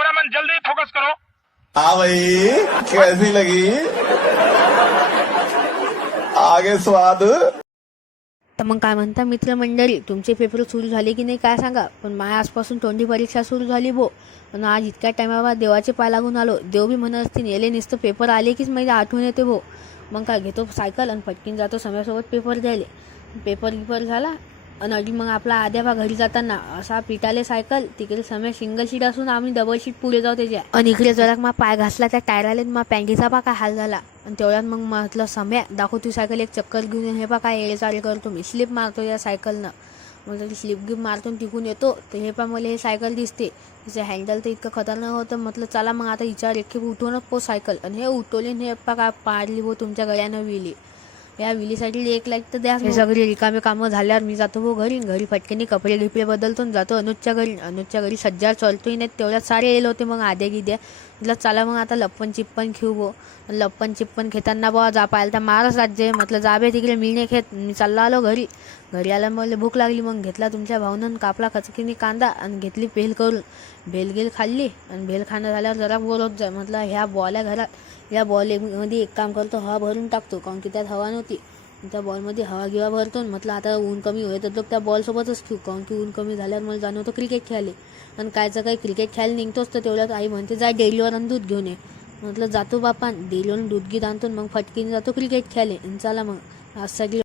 Cameraman जल्दी focus करो। हाँ भाई, कैसी लगी? आगे स्वाद। तर मग काय म्हणता मित्रमंडळी, तुमचे पेपर सुरू झाले की नाही काय सांगा. पण माझ्या आजपासून तोंडी परीक्षा सुरू झाली भो. पण आज इतक्या टायमावर देवाचे पाय लागून आलो. देव बी म्हणत असतील येले नुसतं पेपर आले कीच माझी आठवण येते भो. मग काय घेतो सायकल आणि पटकीन जातो समयासोबत पेपर द्यायले. पेपर झाला आणि अजून मग आपला आद्या घरी जाताना असा पिटाले सायकल, तिकडे समय सिंगल सीट असून आम्ही डबल सीट पुढे जाऊ त्याच्या. आणि इकडे जरा मग पाय घासला त्या टायराले, मग पॅन्टीचा पा काय हाल झाला. आणि तेवढ्यात मग म्हटलं समय दाखव तू सायकल एक चक्कर घेऊन. हे पा काय येळे चाले करतो मी, स्लिप मारतो या सायकलनं. मग तरी स्लिप गिप मारतो तिकून येतो तर हे पा मला हे सायकल दिसते. तिचं हँडल तर इतकं खतरनाक होतं. म्हटलं चला मग आता विचार एक उठवूनच पो सायकल. आणि हे उठवली हे पा काय पाडली भो तुमच्या गळ्यानं विली. या विलीसाठी 1 लाख तर द्या. हे सगळे रिकामे कामं झाल्यावर मी जातो भो घरी फटकेने कपडे गिपडे बदलतो जातो अनुजच्या घरी सज्जार चलतोय नाही. तेवढ्यात सारे येले होते मग आद्या गिद्या. म्हटलं चला मग आता लप्पन चिप्पन खेळू भो. लप्पन चिप्पन खेळताना बा जा पाहिलं तर मारच राज्य. म्हटलं जा बे तिकडे मी नाही खेळ. मी चाललो आलो घरी आला मला भूक लागली. मग घेतला तुमच्या भावनं कापला खचकीने कांदा आणि घेतली भेल करून. भेल खाल्ली आणि भेल खाणं झाल्यावर जरा बोर होत जाय. म्हटलं ह्या बॉल आहे घरात, या बॉलमध्ये एक काम करतो हवा भरून टाकतो, कारण की त्यात हवा नव्हती. त्या बॉलमध्ये हवा गिवा भरतो. म्हटलं आता ऊन कमी होईल तर त्या बॉलसोबतच खेळू, कारण की ऊन कमी झाल्यावर मला जाणं होतं क्रिकेट खेळायला. आणि कायचं काही क्रिकेट खेळायला निघतोच तर तेवढ्यात आई म्हणते जा डेलीवर आणि दूध घेऊन ये. म्हटलं जातो बापा, डेलीवर दूध गीत आणतो मग फटकीने जातो क्रिकेट खेळायला. चला मग आज सगळी